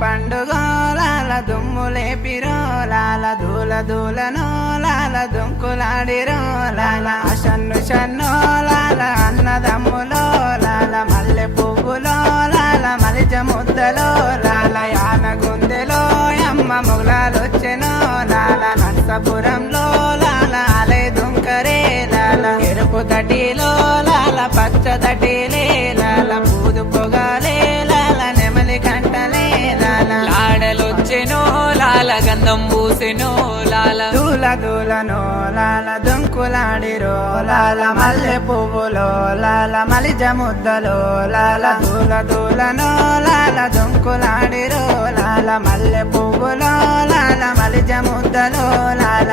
పండుగ లాల దుమ్ము లేపిరో లాల దూల దూలనో లాల దుంకులాడిరో లాల షన్ను షన్ను లాల అన్నదమ్ములో లాల మల్లె పువ్వులో లాల మలిజ ముద్దలో లాల యాన గుందెలో అమ్మ మొగలాలొచ్చెనో లాల నర్సపురంలో లాల అలే దుంకరే లాల ఎరుపు తటిలో లాల పచ్చ తటిలే లాల పూదు పొగలే లాల నెమలి కంటలే లాల లాడలొచ్చెనో లాల గంధం పూసెనో లాల దూల దూలనో లాల దుంకులాడిరో లాల మల్లె పువ్వులో లాల మలిజ ముద్దలో లాల దూల దూలనో లాల దుంకులాడిరో లాల మల్లె పువ్వులో లాల మలిజ ముద్దలో లాల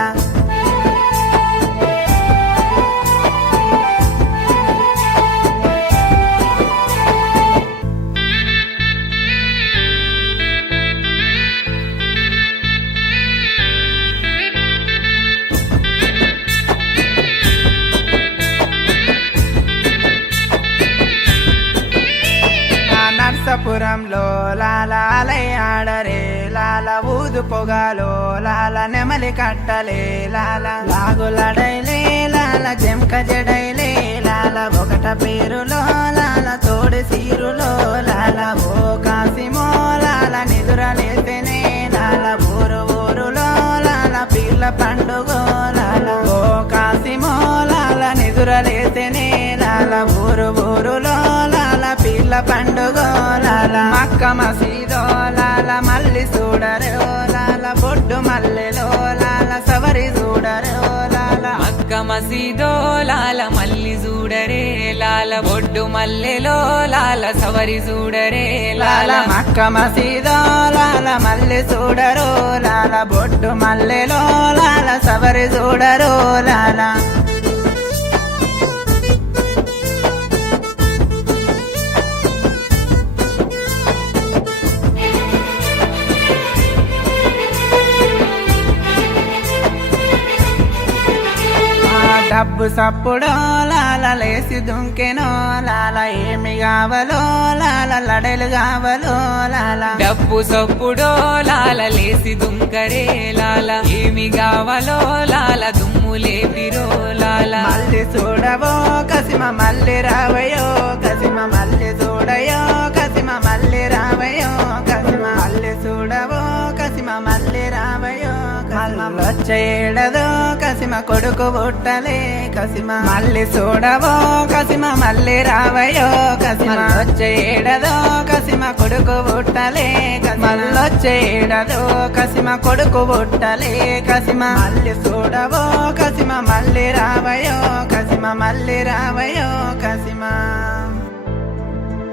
నర్సపురంలో లాల అలై ఆడరే లాల ఊదు పొగాలో లాల నెమలి కట్టలే లాల లాగులడైలే లాల జంక జడైలే లాల ఒకట పేరులో లాల తోడి సీరులో లాల ఓ కాసిమో లాల నిదురలేతేనే లాల ఊరు ఊరులో లాల పీర్ల పండుగ లాల ఓ కాసిమో లాల నిదురలేతేనే లాల ఊరు ఊరులో లాల పీర్ల పండుగ లాల మక్క మసీదో లాల మల్లి చూడరే లాల బొడ్డు మల్లెలో లాల సవరి చూడరే లాల అక్క మసీదో లాల మల్లి చూడరే లాల బొడ్డు మల్లెలో లాల సవరి చూడరే లాల లాల మక్క మసీదో లాల మల్లి చూడరు లాల బొడ్డు మల్లెలో లాల సవరి చూడరు లాల డబ్బు సప్పుడో లాల లేసి దుంకెనో లాల ఏమి కావలో లాల లడలు కావలో లాల డప్పు సప్పుడో లాల లేసి దుంకరే లాల ఏమి కావాలో లాల దుమ్ము లేపిరో లాల మళ్ళీ చూడవో కసిమ మళ్ళీ రావయో కసిమ మళ్ళీ చూడయో కసిమ మళ్ళీ రావయో కసిమ మళ్ళీ చూడవో కసిమ మళ్ళీ రావయో వచ్చేడదో కసిమ కొడుకు పుట్టలే కసిమ మళ్ళీ చూడవో కసిమ మళ్ళీ రావయో కసిమ వచ్చేడదో కసిమ కొడుకు పుట్టలే మళ్ళొచ్చేడదో కసిమ కొడుకు పుట్టలే కసిమ మళ్ళీ చూడవో కసిమ మళ్ళీ రావయో కసిమ మళ్ళీ రావయో కసిమ